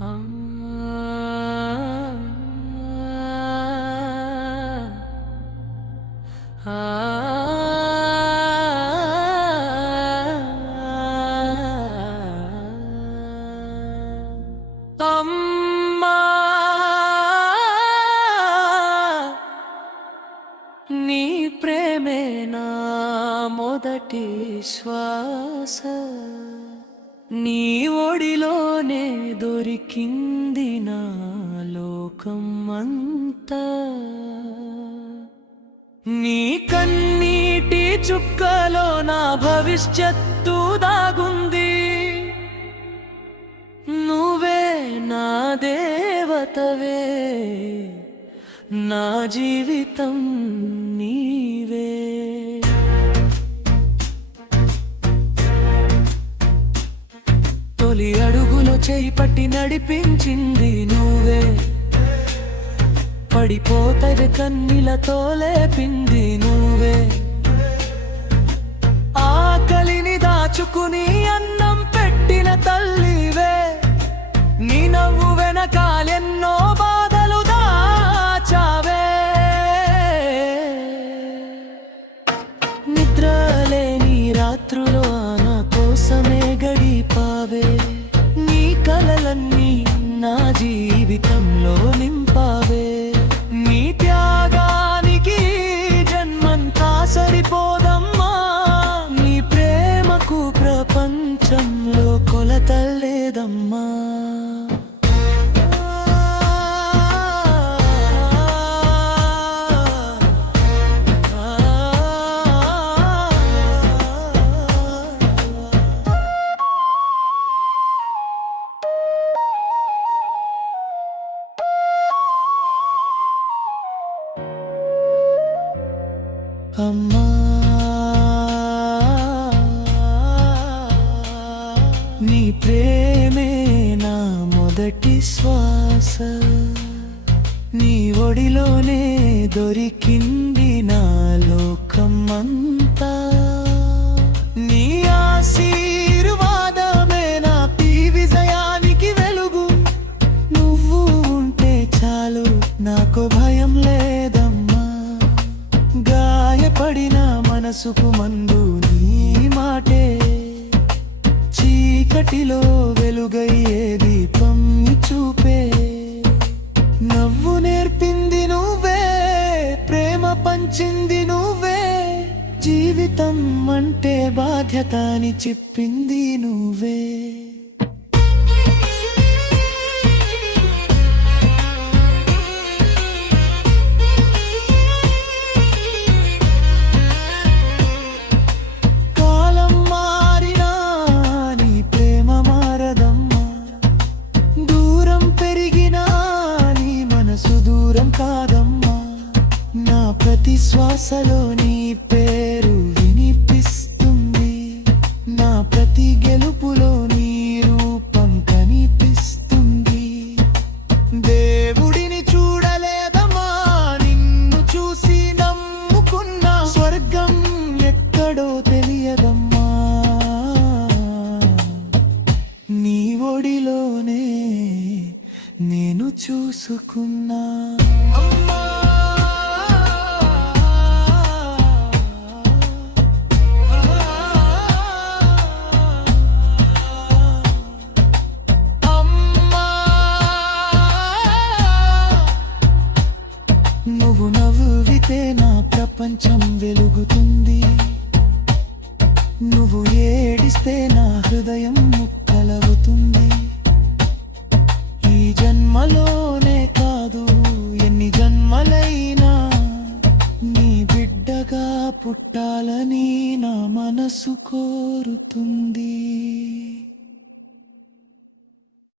నీ ప్రేమే నా మొదటి శ్వాస, నీ ఒడిలోనే దొరికింది నా లోకం అంతా. నీ కన్నీటి చుక్కలో నా భవిష్యత్తు దాగుంది. నువ్వే నా దేవతవే, నా జీవితం నీవే. తొలి అడుగులో చేయి పట్టి నడిపించింది నువ్వే, పడిపోతది కన్నీలతో లేపింది నువ్వే. ఆకలిని దాచుకుని అన్నం పెట్టిన తల్లివే, నీ నవ్వు వెనకాలెన్నో బాధలు దాచావే. నిద్రలేని రాత్రులో నా కోసమే గడిపావే, నీ కలలన్నీ నా జీవితంలో నింపావే. నీ త్యాగానికి జన్మంతా సరిపోదమ్మా, నీ ప్రేమకు ప్రపంచంలో కొలతలేదమ్మా. అమ్మా, నీ ప్రేమే నా మొదటి శ్వాస, నీ ఒడిలోనే దొరికింది నా లోకం అంతా. నీ ఆశీర్వాదమే నా విజయానికి వెలుగు, నువ్వు ఉంటే చాలు నాకు భయం లేదమ్మా. గాయపడిన మనసుకు మందు నీ మాటే, చీకటిలో వెలుగయ్యే దీపం చూపే. నవ్వు నేర్పింది నువ్వే, ప్రేమ పంచింది నువ్వే, జీవితం అంటే బాధ్యత అని చెప్పింది నువ్వే. ప్రతి శ్వాసలో నీ పేరు వినిపిస్తుంది, నా ప్రతి గెలుపులో నీ రూపం కనిపిస్తుంది. దేవుడిని చూడలేదమ్మా, నిన్ను చూసి నమ్ముకున్న స్వర్గం ఎక్కడో తెలియదమ్మా. నీ ఒడిలోనే నేను చూసుకున్నా. నువ్వు నవ్వితే నా ప్రపంచం వెలుగుతుంది, నువ్వు ఏడిస్తే నా హృదయం ముక్కలవుతుంది. ఈ జన్మలోనే కాదు ఎన్ని జన్మలైనా నీ బిడ్డగా పుట్టాలని నా మనసు కోరుతుంది.